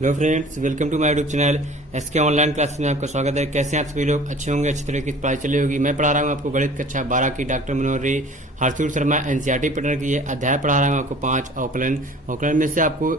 Hello friends, welcome to my YouTube channel SK online classes में आपका स्वागत है। कैसे हैं आप सभी लोग? अच्छे होंगे, अच्छी तरीके से पढ़ाई चली होगी। मैं पढ़ा रहा हूँ आपको गणित कक्षा 12 की डॉक्टर मनोहर रे हरसूर शर्मा एनसीईआरटी पैटर्न की ये अध्याय पढ़ा रहा हूँ आपको 5 अवकलन में से आपको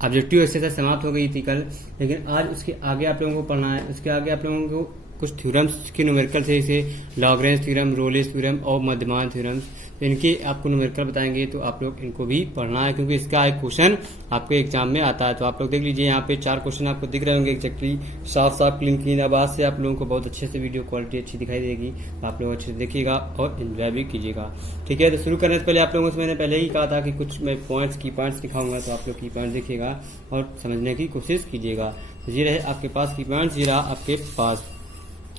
ऑब्जेक्टिव एक्सरसाइज समाप्त हो गई थी कल, लेकिन आज उसके आगे आप लोगों को पढ़ना है। उसके आगे आप लोगों को कुछ थ्योरम्स के न्यूमेरिकल से, जैसे लॉगरेंज थ्योरम, रोलेस थ्योरम और मध्यमान थ्योरम्स, इनके आपको न्यूमेरिकल बताएंगे, तो आप लोग इनको भी पढ़ना है क्योंकि इसका एक क्वेश्चन आपके एग्जाम में आता है। तो आप लोग देख लीजिए, यहाँ पे 4 क्वेश्चन आपको दिख रहे होंगे एक्जैक्टली, साफ साफ क्लीन आवाज से आप लोगों को बहुत अच्छे से वीडियो क्वालिटी अच्छी दिखाई देगी। तो आप लोग अच्छे से देखिएगा और एंजॉय भी कीजिएगा। ठीक है, तो शुरू करने से पहले आप लोगों से मैंने पहले ही कहा था कि कुछ मैं की पॉइंट्स दिखाऊंगा, तो आप लोग की पॉइंट देखिएगा और समझने की कोशिश कीजिएगा। ये रहे आपके पास की पॉइंट्स, ये रहा आपके पास।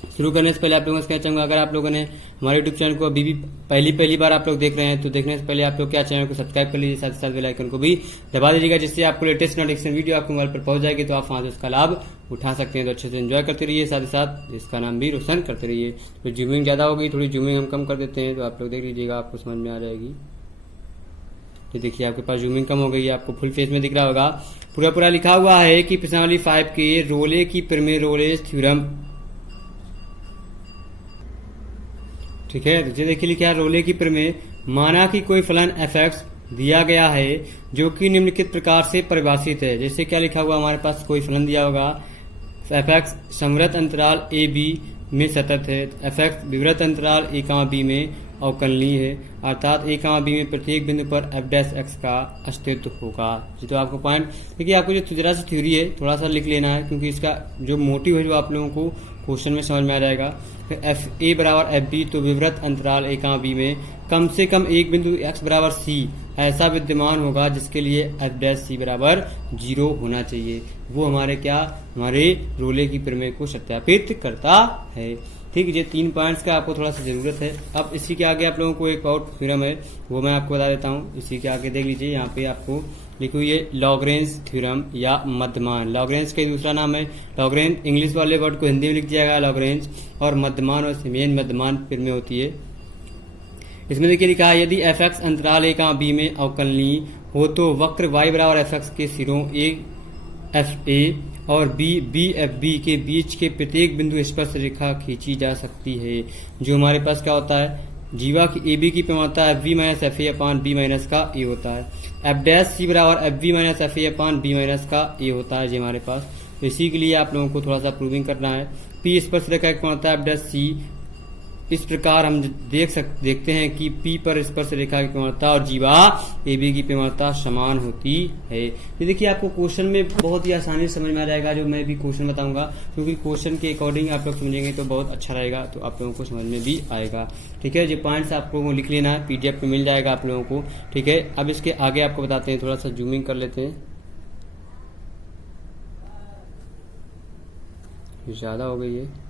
शुरू करने से पहले आप लोगों से कहना चाहूंगा, अगर आप लोगों ने हमारे यूट्यूब चैनल को अभी भी पहली बार आप लोग देख रहे हैं, तो देखने से पहले आप लोग क्या चैनल को सब्सक्राइब कर लीजिए, साथ ही साथ बेल आइकन को भी दबा दीजिएगा, जिससे आपको लेटेस्ट नोटिफिकेशन वीडियो आपके मोबाइल पर पहुंच जाएगी, तो आप वहां से उसका लाभ उठा सकते हैं। तो अच्छे से एंजॉय करते रहिए, साथ ही साथ इसका नाम भी रोशन करते रहिए। तो जूमिंग ज्यादा होगी, थोड़ी जूमिंग हम कम कर देते हैं, तो आप लोग देख लीजिएगा, आपको समझ में आ जाएगी। ये देखिए, आपके पास जूमिंग कम हो गई है, आपको फुल पेज में दिख रहा होगा। पूरा लिखा हुआ है कि प्रश्नावली 5 के रोले की प्रमेय रोलेस थ्योरम। ठीक है, तो देखिए लिखा है रोले की प्रमेय, माना कि कोई फलन एफ एक्स दिया गया है जो कि निम्नलिखित प्रकार से परिभाषित है। जैसे क्या लिखा हुआ हमारे पास, कोई फलन दिया होगा एफ एक्स समवृत्त अंतराल ए बी में सतत है, एफ एक्स विवृत्त अंतराल ए कामा बी में अवकलनीय है, अर्थात ए कामा बी में प्रत्येक बिंदु पर एफ डैश एक्स का अस्तित्व होगा। तो आपको पॉइंट देखिए, आपको जो जरा सी थ्योरी है थोड़ा सा लिख लेना है, क्योंकि इसका जो मोटिव है जो आप लोगों को क्वेश्चन में समझ में आ जाएगा। एफ ए बराबर एफ बी, तो विवृत्त अंतराल ए कामा बी में कम से कम एक बिंदु एक्स बराबर सी ऐसा विद्यमान होगा जिसके लिए एफ डैश सी बराबर 0 होना चाहिए। वो हमारे रोले की प्रमेय को सत्यापित करता है। ठीक है, ये 3 पॉइंट्स का आपको थोड़ा सा जरूरत है। अब इसी के आगे आप लोगों को एक और थ्योरम है, वो मैं आपको बता देता हूँ। इसी के आगे देख लीजिए, यहाँ पे आपको लिखी हुई है लॉगरेंज थ्योरम या मध्यमान। लॉगरेंज का दूसरा नाम है लॉगरेंज, इंग्लिश वाले वर्ड को हिंदी में लिख जाएगा लॉगरेंज, और मध्यमान और सेमेन मध्यमान प्रमेय होती है। इसमें देखिए लिखा है, यदि एफ एक्स अंतराल ए का बी में अवकलनीय हो तो वक्र y बराबर एफ एक्स के सिरों ए एफ ए और बी एफ बी के बीच के प्रत्येक बिंदु स्पर्श रेखा खींची जा सकती है। जो हमारे पास क्या होता है, जीवा की ए बी की प्रमाणता F V minus F A upon B minus का ए होता है। एफ डैश सी बराबर F B minus F A upon B minus का ए होता है जी हमारे पास। तो इसी के लिए आप लोगों को थोड़ा सा प्रूविंग करना है। पी स्पर्श रेखा की प्रमाणता एफ डैश सी, इस प्रकार हम देखते हैं कि P पर स्पर्श रेखा की प्रमाणता और जीवा AB की प्रमाणता समान होती है। ये देखिए, आपको क्वेश्चन में बहुत ही आसानी से समझ में आ जाएगा, जो मैं भी क्वेश्चन बताऊंगा, क्योंकि क्वेश्चन के अकॉर्डिंग आप लोग समझेंगे तो बहुत अच्छा रहेगा, तो आप लोगों को समझ में भी आएगा। ठीक है, जो पॉइंट्स आप लोगों को लिख लेना है, PDF पे मिल जाएगा आप लोगों को। ठीक है, अब इसके आगे आपको बताते हैं, थोड़ा सा जूमिंग कर लेते हैं, ज्यादा हो गई है।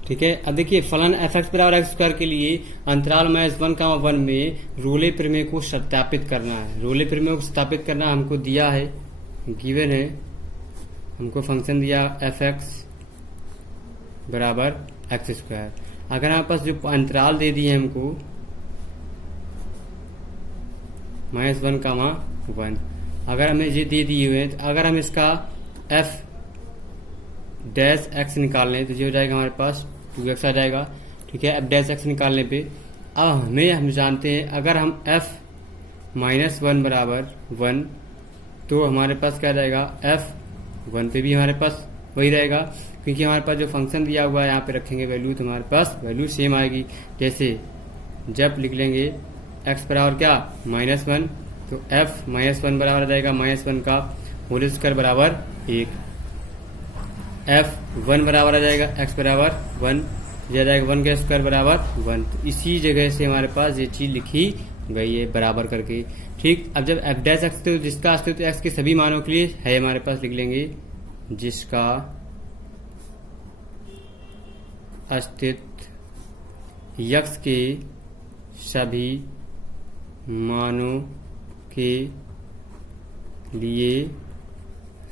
ठीक है, अब देखिए, फलन एफ एक्स बराबर एक्स स्क्वायर के लिए अंतराल -1, 1 में रोले प्रमेय को सत्यापित करना है। रोले प्रमेय को सत्यापित करना हमको दिया है, गिवन है, हमको फंक्शन दिया एफ एक्स बराबर एक्स स्क्वायर। अगर हमारे पास जो अंतराल दे दिए हमको -1, 1, अगर हमें ये दे दिए हुए हैं, तो अगर हम इसका एफ डैश एक्स निकाल लें तो ये हो जाएगा हमारे पास 2x आ जाएगा। ठीक है, एफ डैश एक्स निकालने पे अब हम जानते हैं, अगर हम f -1 बराबर 1, तो हमारे पास क्या रहेगा, f 1 पे भी हमारे पास वही रहेगा, क्योंकि हमारे पास जो फंक्शन दिया हुआ है यहाँ पे रखेंगे वैल्यू, तो हमारे पास वैल्यू सेम आएगी। जैसे जब लिख लेंगे x बराबर क्या -1, तो f -1 बराबर आ जाएगा -1 का होल स्क्वायर बराबर 1, f 1 बराबर आ जाएगा x बराबर 1, यह जाएगा 1 का स्क्वायर बराबर 1। तो इसी जगह से हमारे पास ये चीज लिखी गई है बराबर करके। ठीक, अब जब एफ डैश एक्स, तो जिसका अस्तित्व एक्स के सभी मानों के लिए है, हमारे पास लिख लेंगे जिसका अस्तित्व यक्स के सभी मानों के लिए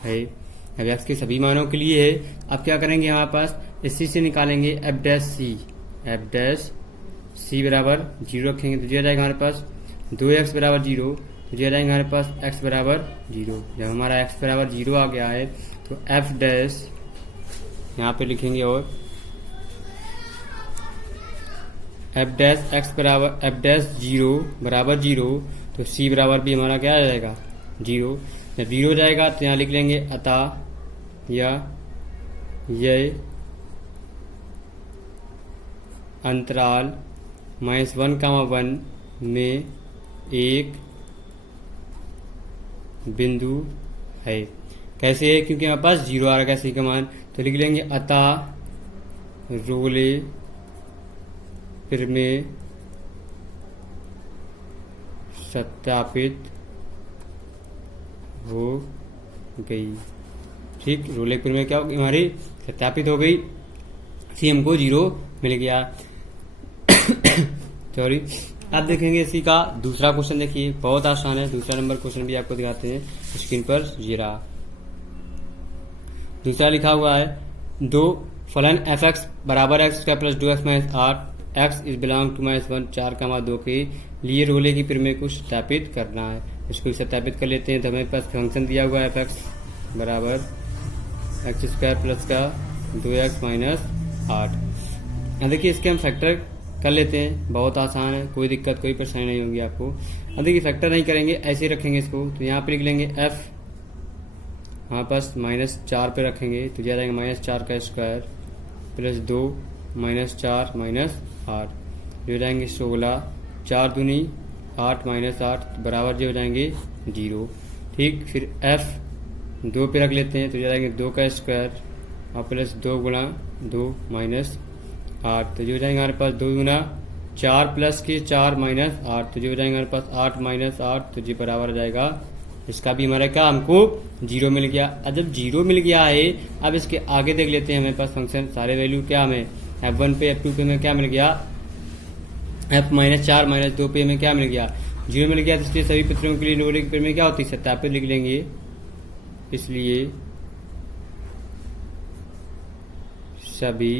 है। अब एक्स के सभी मानों के लिए है। अब क्या करेंगे हमारे पास इसी से निकालेंगे एफ डैश सी बराबर 0 रखेंगे तो जो आ जाएगा हमारे पास 2x बराबर 0, तो जो आ जाएगा हमारे पास x बराबर 0। जब हमारा x बराबर 0 आ गया है तो एफ डैश यहाँ पे लिखेंगे और एफ डैश एक्स बराबर एफ डैश 0 बराबर 0, तो सी बराबर भी हमारा क्या आ जाएगा 0। जब 0 जाएगा तो यहाँ लिख लेंगे अतः यह अंतराल -1, 1 में एक बिंदु है। कैसे है? क्योंकि हमारे पास 0 आ रहा है सी का मान, तो लिख लेंगे अतः रोले प्रमेय सत्यापित हो गई। ठीक, रोले प्रमेय क्या होगी हमारी सत्यापित हो गई, सी हमको 0 मिल गया। सॉरी। अब देखेंगे इसी का दूसरा क्वेश्चन। देखिए बहुत आसान है, दूसरा नंबर क्वेश्चन भी आपको दिखाते हैं स्क्रीन पर। जीरा दूसरा लिखा हुआ है, दो फलन एफ एक्स बराबर x square plus 2x minus 8 x is belong to -1 4, 2 के लिए रोले की प्रमेय को सत्यापित करना है। इसको सत्यापित कर लेते हैं। तो हमें पास फंक्शन दिया हुआ है एफ एक्स बराबर एक्स स्क्वायर प्लस का 2x माइनस 8। देखिए इसके हम फैक्टर कर लेते हैं, बहुत आसान है, कोई दिक्कत कोई परेशानी नहीं होगी आपको। अब देखिए फैक्टर नहीं करेंगे, ऐसे रखेंगे इसको। तो यहाँ पे लिख लेंगे एफ हमारे पास -4 पे रखेंगे तो जा जाएगा -4 का स्क्वायर प्लस 2 -4 माइनस 8 जो हो जाएंगे 16, 4 दूनी 8 माइनस 8 बराबर जो हो जाएंगे 0। ठीक, फिर एफ 2 पे रख लेते हैं तो जा जाएंगे 2 का स्क्वायर और प्लस 2 गुणा 2 माइनस 8, तो जो हो जाएंगे हमारे पास 2 गुना 4 प्लस के 4 माइनस 8, तो जो हो जाएंगे हमारे पास 8 माइनस 8, तो जी बराबर आ जाएगा। इसका भी हमारा क्या हमको 0 मिल गया। अब जब 0 मिल गया है, अब इसके आगे देख लेते हैं हमें पास फंक्शन सारे वैल्यू क्या हमें f1 पे f2 पे हमें क्या मिल गया, f -4 -2 पे हमें क्या मिल गया 0 मिल गया। तो इसलिए सभी पत्रों के लिए रोले की प्रमेय क्या होती है सत्यापित लिख लेंगे। इसलिए सभी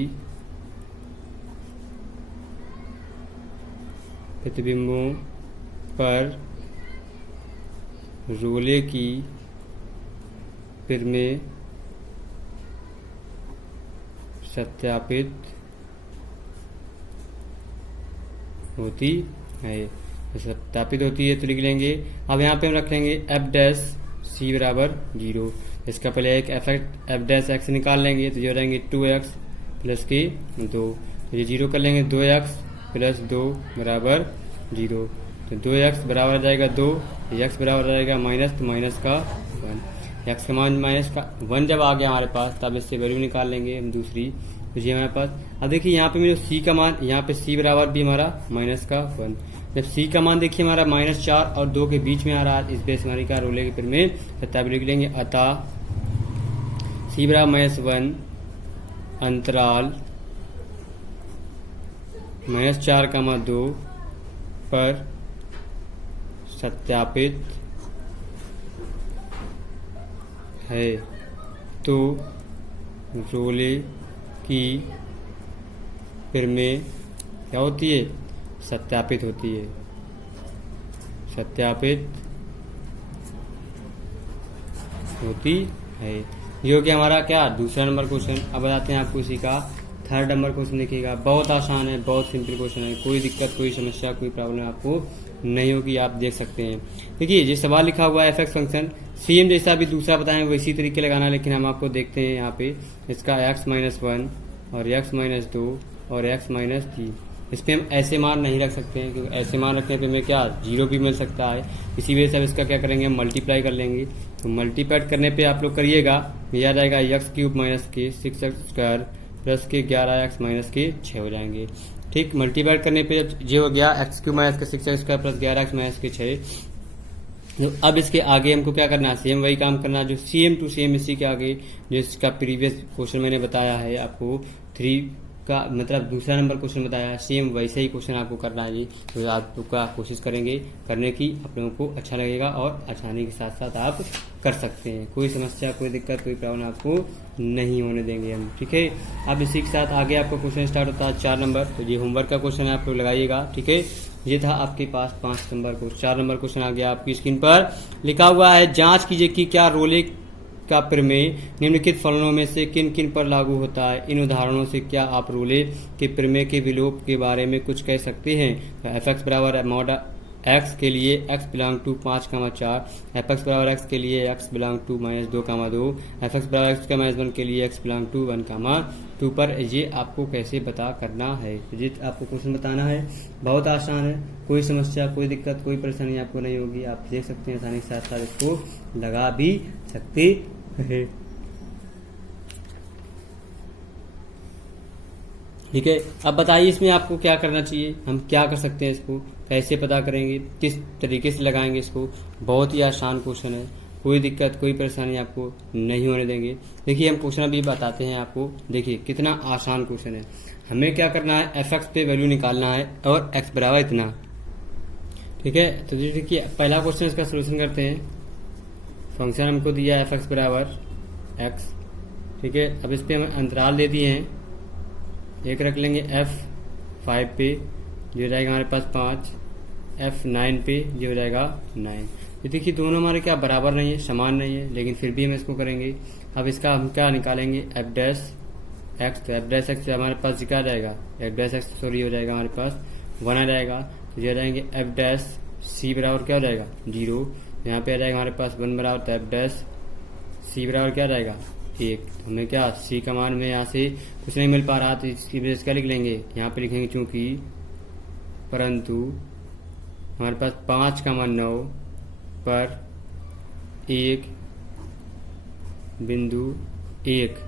प्रतिबिंबों पर रोले की प्रमेय सत्यापित होती है। सत्यापित होती है तो लिख लेंगे। अब यहाँ पे हम रख लेंगे एफ डैश सी बराबर 0। इसका पहले एक एफ डैश एक्स निकाल लेंगे तो जो रहेंगे 2x प्लस के 2, तो ये 0 कर लेंगे 2x प्लस 2 बराबर 0, तो 2x बराबर आ जाएगा 2, x बराबर आ जाएगा माइनस, तो माइनस का 1। x का मान माइनस का 1 जब आ गया हमारे पास तब इससे वैल्यू निकाल लेंगे हम दूसरी, तो ये हमारे पास। अब देखिए यहाँ पे मेरे c का मान, यहाँ पे c बराबर भी हमारा माइनस का 1। जब c का मान देखिए हमारा -4 और 2 के बीच में आ रहा है, इस बेस हमारी का रोले के प्रमेय सत्यापित लिख लेंगे। अतः c बराबर -1 अंतराल -4, 2 पर सत्यापित है, तो रोले की प्रमेय क्या होती है सत्यापित होती है, सत्यापित होती है। ये हो गया हमारा क्या दूसरा नंबर क्वेश्चन। अब बताते हैं आपको इसी का थर्ड नंबर क्वेश्चन। देखिएगा बहुत आसान है, बहुत सिंपल क्वेश्चन है, कोई दिक्कत कोई समस्या कोई प्रॉब्लम आपको नहीं होगी, आप देख सकते हैं। देखिए ये सवाल लिखा हुआ है एफ फंक्शन सेम जैसा अभी दूसरा बताएं वैसी तरीके लगाना, लेकिन हम आपको देखते हैं यहाँ पे इसका x-1 और x-2 और x-3। इस पे हम ऐसे मान नहीं रख सकते हैं क्योंकि ऐसे मान रखने पे हमें क्या 0 भी मिल सकता है। इसी वजह से हम इसका क्या करेंगे मल्टीप्लाई कर लेंगे। तो मल्टीप्लाई करने पे आप लोग करिएगा, ये आ जाएगा x³ माइनस के 6x² प्लस के 11x माइनस के 6 हो जाएंगे। ठीक, मल्टीप्लाई करने पे ये हो गया x³ माइनस के 6x² प्लस 11x माइनस के 6। तो अब इसके आगे हमको क्या करना है, सेम वही काम करना है जो सेम टू सेम इसी के आगे जो इसका प्रीवियस क्वेश्चन मैंने बताया है आपको 3 का मतलब दूसरा नंबर क्वेश्चन बताया, सेम वैसे ही क्वेश्चन आपको करना है जी। तो आप लोग का कोशिश करेंगे करने की, आप लोगों को अच्छा लगेगा और आसानी के साथ साथ आप कर सकते हैं। कोई समस्या, कोई दिक्कत, कोई प्रॉब्लम आपको नहीं होने देंगे हम, ठीक है। अब इसी के साथ आगे आपका क्वेश्चन स्टार्ट होता है 4 नंबर। तो ये होमवर्क का क्वेश्चन है, आप लोग लगाइएगा, ठीक है। ये था आपके पास 5 नंबर को। 4 नंबर क्वेश्चन आ गया आपकी स्क्रीन पर। लिखा हुआ है, जांच कीजिए कि क्या रोले का प्रमेय निम्नलिखित फलनों में से किन किन पर लागू होता है। इन उदाहरणों से क्या आप रोले के प्रमेय के विलोप के बारे में कुछ कह सकते हैं। एफ एक्स बराबर मॉड एक्स के लिए x belong to 5,4, f x बराबर एक्स के लिए x belong to -2,2, f x बराबर एक्स का -1 के लिए एक्स बिलोंग टू 1,2 पर ये आपको कैसे पता करना है। ये आपको क्वेश्चन बताना है, बहुत आसान है, कोई समस्या, कोई दिक्कत, कोई परेशानी आपको नहीं होगी। आप देख सकते हैं आसानी के साथ साथ इसको लगा भी सकते हैं, ठीक है। अब बताइए इसमें आपको क्या करना चाहिए, हम क्या कर सकते हैं, इसको कैसे पता करेंगे, किस तरीके से लगाएंगे इसको। बहुत ही आसान क्वेश्चन है, कोई दिक्कत, कोई परेशानी आपको नहीं होने देंगे। देखिए हम क्वेश्चन अभी बताते हैं आपको, देखिए कितना आसान क्वेश्चन है। हमें क्या करना है, एफ एक्स पे वैल्यू निकालना है और एक्स बराबर इतना, ठीक है। तो देखिए पहला क्वेश्चन इसका सोल्यूशन करते हैं। फंक्शन हमको दिया एफ एक्स बराबर एक्स, ठीक है। अब इस पे हम अंतराल दे दिए हैं, एक रख लेंगे F5 पे, जो हो जाएगा हमारे पास 5, F9 पे जो हो जाएगा 9। तो देखिए दोनों हमारे क्या बराबर नहीं है, समान नहीं है, लेकिन फिर भी हम इसको करेंगे। अब इसका हम क्या निकालेंगे, F डैश एक्स। तो F डैश एक्स हमारे पास क्या आ जाएगा, F डैश एक्स सॉरी हो जाएगा हमारे पास 1 आ जाएगा। तो जो आ जाएंगे F डैश C बराबर क्या हो जाएगा 0। यहाँ पे आ जाएगा हमारे पास 1 बराबर, तो F डैश C बराबर क्या आ जाएगा 1। तो हमें क्या C का मान में यहाँ से कुछ नहीं मिल पा रहा, तो इसकी वजह से क्या लिख लेंगे, यहाँ पे लिखेंगे चूंकि परंतु हमारे पास 5 का मान 9 पर 1 बिंदु 1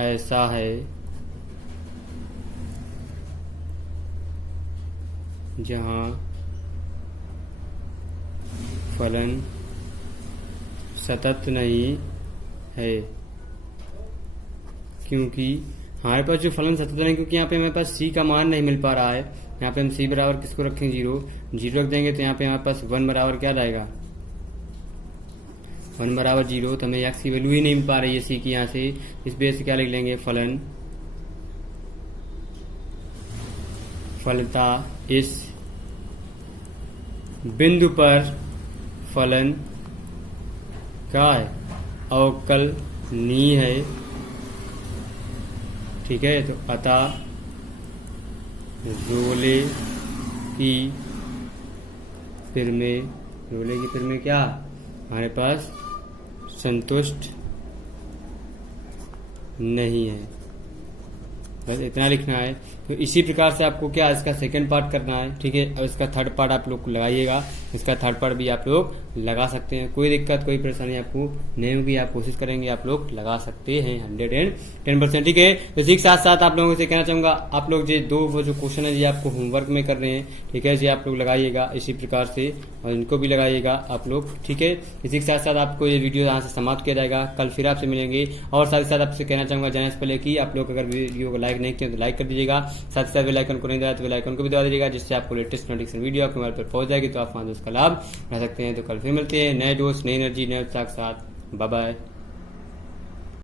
ऐसा है जहाँ फलन सतत नहीं है, क्योंकि हमारे पास जो फलन सतत नहीं, क्योंकि यहाँ पे हमारे पास C का मान नहीं मिल पा रहा है। यहाँ पे हम C बराबर किसको रखें 0 रख देंगे, तो यहाँ पे हमारे पास 1 बराबर क्या जाएगा 1 बराबर 0। तो हमें एक्स की वैल्यू ही नहीं मिल पा रही है C की, यहाँ से इस बेस से क्या लिख लेंगे, फलता इस बिंदु पर फलन क्या है, अवकलनीय है, ठीक है। तो अतः रोले की प्रमेय क्या हमारे पास संतुष्ट नहीं है, बस इतना लिखना है। तो इसी प्रकार से आपको क्या इसका सेकंड पार्ट करना है, ठीक है। अब इसका थर्ड पार्ट आप लोग लगाइएगा, इसका थर्ड पार्ट भी आप लोग लगा सकते हैं। कोई दिक्कत, कोई परेशानी आपको नहीं होगी, आप कोशिश करेंगे आप लोग लगा सकते हैं 110%, ठीक है। तो इसी के साथ साथ आप लोगों से कहना चाहूंगा, आप लोग वो जो क्वेश्चन है ये आपको होमवर्क में कर रहे हैं, ठीक है। ये आप लोग लगाइएगा इसी प्रकार से, और इनको भी लगाइएगा आप लोग, ठीक है। इसी के साथ साथ आपको ये वीडियो यहाँ से समाप्त किया जाएगा, कल फिर आपसे मिलेंगे। और साथ ही साथ आपसे कहना चाहूंगा जाने से पहले कि आप लोग अगर वीडियो को लाइक नहीं किया तो लाइक कर दीजिएगा, साथ ही साथ बेल आइकन को नहीं दबाया तो बेल आइकन को भी दबा दीजिएगा, जिससे आपको लेटेस्ट नोटिफिकेशन वीडियो आपके मोबाइल पर पहुंच जाएगी, तो आप वहां उसका लाभ उठा सकते हैं। तो कल फिर मिलते हैं नए दोस्त, नई एनर्जी, नए उत्साह के साथ। Bye bye.